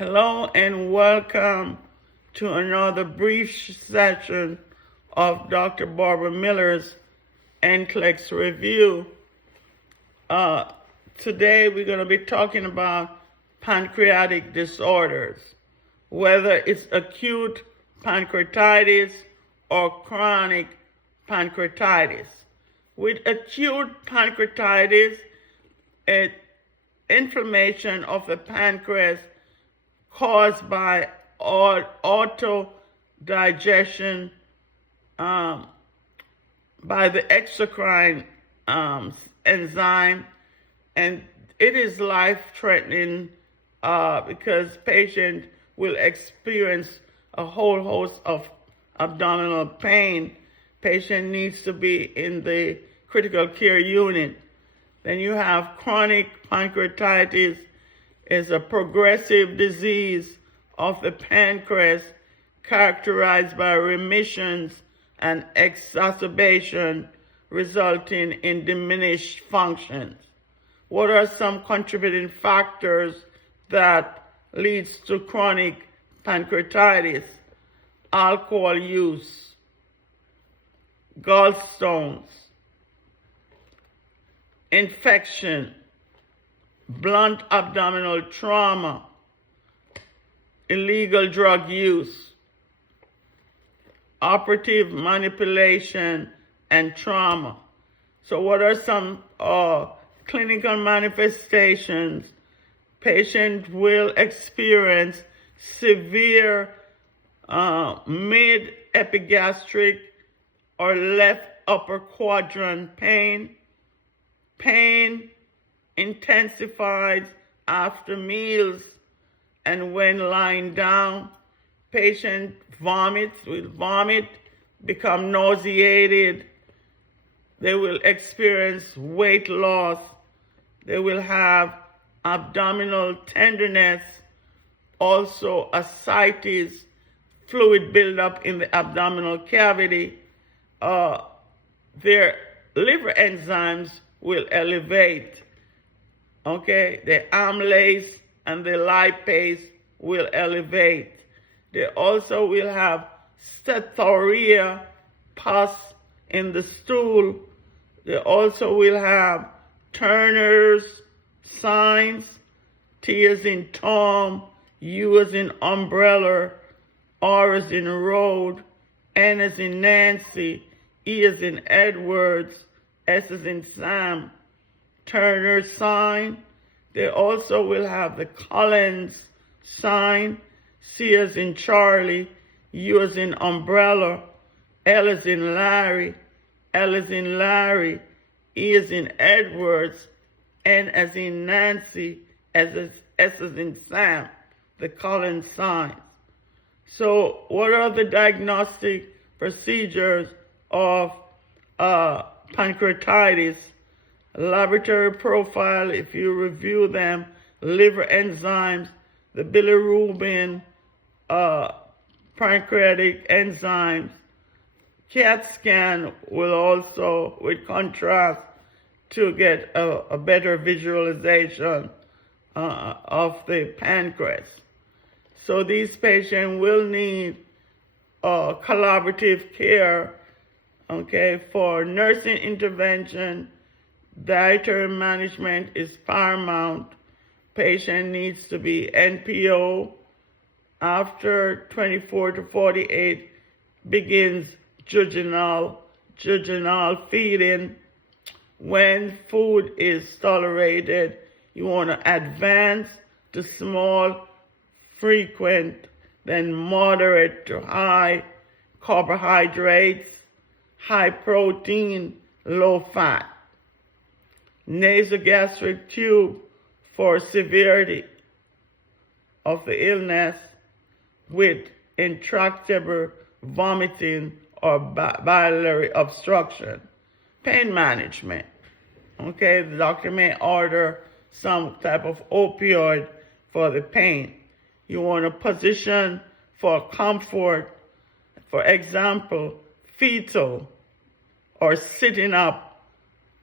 Hello and welcome to another brief session of Dr. Barbara Miller's NCLEX review. Today we're going to be talking about pancreatic disorders, whether it's acute pancreatitis or chronic pancreatitis. With acute pancreatitis, inflammation of the pancreas caused by autodigestion by the exocrine enzyme, and it is life-threatening because patient will experience a whole host of abdominal pain. Patient needs to be in the critical care unit. Then you have chronic pancreatitis. Is a progressive disease of the pancreas characterized by remissions and exacerbation resulting in diminished functions. What are some contributing factors that leads to chronic pancreatitis? Alcohol use, gallstones, infection, blunt abdominal trauma, illegal drug use, operative manipulation, and trauma. So what are some clinical manifestations? Patient will experience severe mid-epigastric or left upper quadrant pain intensifies after meals and when lying down. Patient will vomit, become nauseated. They will experience weight loss. They will have abdominal tenderness, also ascites, fluid buildup in the abdominal cavity. Their liver enzymes will elevate. Okay, the amylase and the lipase will elevate. They also will have steatorrhea, pus in the stool. They also will have Turner's signs, T as in Tom, U as in umbrella, R as in road, N as in Nancy, E as in Edwards, S as in Sam, Turner's sign. They also will have the Collins sign, C as in Charlie, U as in umbrella, L as in Larry, L as in Larry, E as in Edwards, N as in Nancy, S as in Sam, the Collins signs. So what are the diagnostic procedures of pancreatitis? Laboratory profile, if you review them, liver enzymes, the bilirubin, pancreatic enzymes. CAT scan will also, with contrast, to get a better visualization of the pancreas. So these patients will need collaborative care, okay, for nursing intervention. Dietary management is paramount. Patient needs to be NPO. After 24 to 48 begins jejunal feeding. When food is tolerated, you want to advance to small, frequent, then moderate to high carbohydrates, high protein, low fat. Nasogastric tube for severity of the illness with intractable vomiting or biliary obstruction. Pain management. Okay, the doctor may order some type of opioid for the pain. You want a position for comfort, for example, fetal or sitting up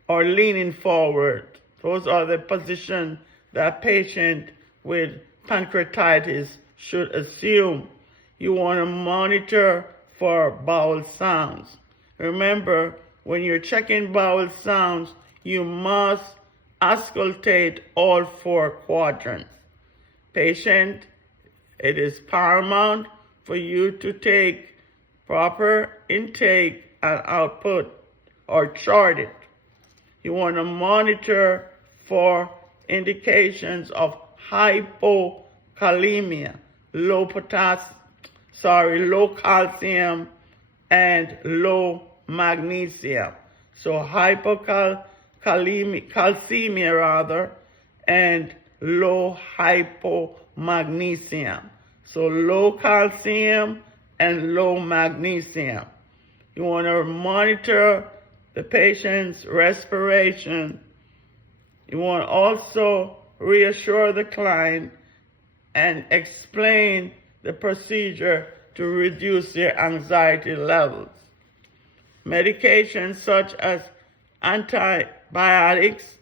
or leaning forward. Those are the positions that patient with pancreatitis should assume. You want to monitor for bowel sounds. Remember, when you're checking bowel sounds, you must auscultate all 4 quadrants. Patient, it is paramount for you to take proper intake and output or chart it. You want to monitor for indications of hypokalemia, low calcium and low magnesium. So hypocalcemia and low hypomagnesium. So low calcium and low magnesium. You want to monitor the patient's respiration. You want to also reassure the client and explain the procedure to reduce their anxiety levels. Medications such as antibiotics,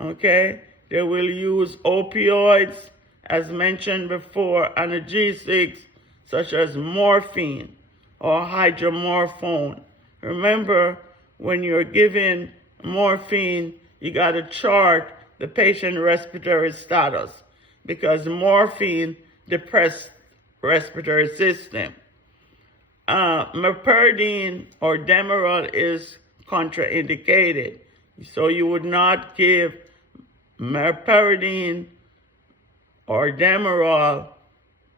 okay, they will use opioids, as mentioned before, analgesics such as morphine or hydromorphone. Remember, when you're given morphine, you got to chart the patient's respiratory status because morphine depresses respiratory system. Meperidine or Demerol is contraindicated. So you would not give meperidine or Demerol,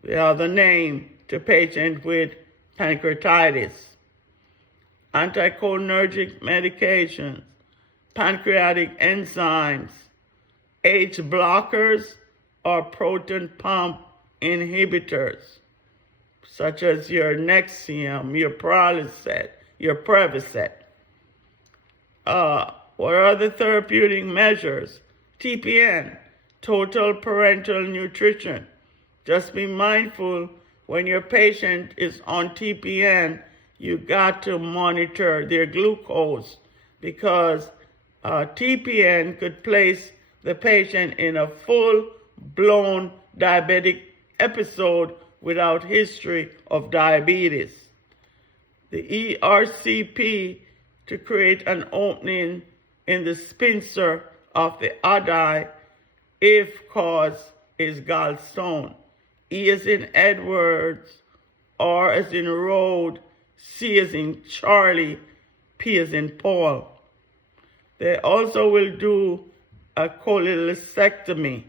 the other name, to patients with pancreatitis. Anticholinergic medications, pancreatic enzymes, H blockers, or proton pump inhibitors, such as your Nexium, your Proliset, your Prevacet. What are the therapeutic measures? TPN, total parenteral nutrition. Just be mindful when your patient is on TPN, you got to monitor their glucose because TPN could place the patient in a full-blown diabetic episode without history of diabetes. The ERCP to create an opening in the sphincter of the Adi if cause is gallstone. E as in Edwards, R as in Road, C as in Charlie, P as in Paul. They also will do a cholecystectomy,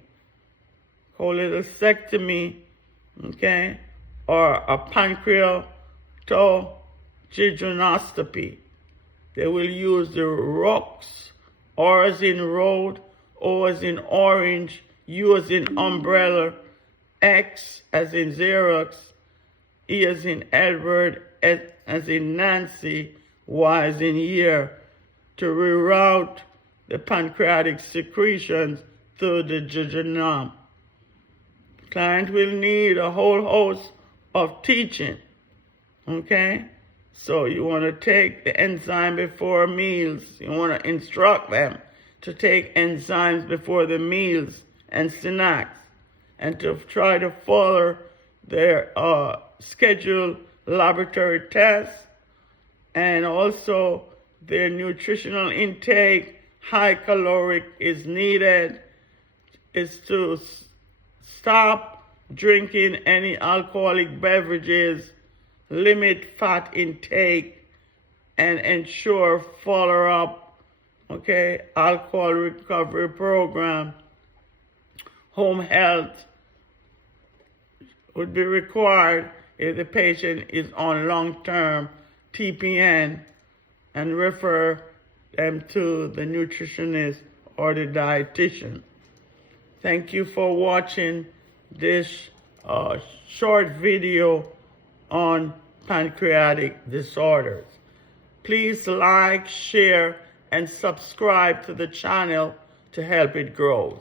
okay, or a pancreatogynecostomy. They will use the ROX, R as in Road, O as in Orange, U as in Umbrella, X as in Xerox, E as in Edward, S as in Nancy, Y as in Year, to reroute the pancreatic secretions through the jejunum. Client will need a whole host of teaching, okay? So you want to take the enzyme before meals. You want to instruct them to take enzymes before the meals and snacks, and to try to follow their scheduled laboratory tests, and also their nutritional intake. High caloric is needed, is to stop drinking any alcoholic beverages, limit fat intake, and ensure follow-up, okay, alcohol recovery program. Home health would be required if the patient is on long-term TPN, and refer them to the nutritionist or the dietitian. Thank you for watching this short video on pancreatic disorders. Please like, share, and subscribe to the channel to help it grow.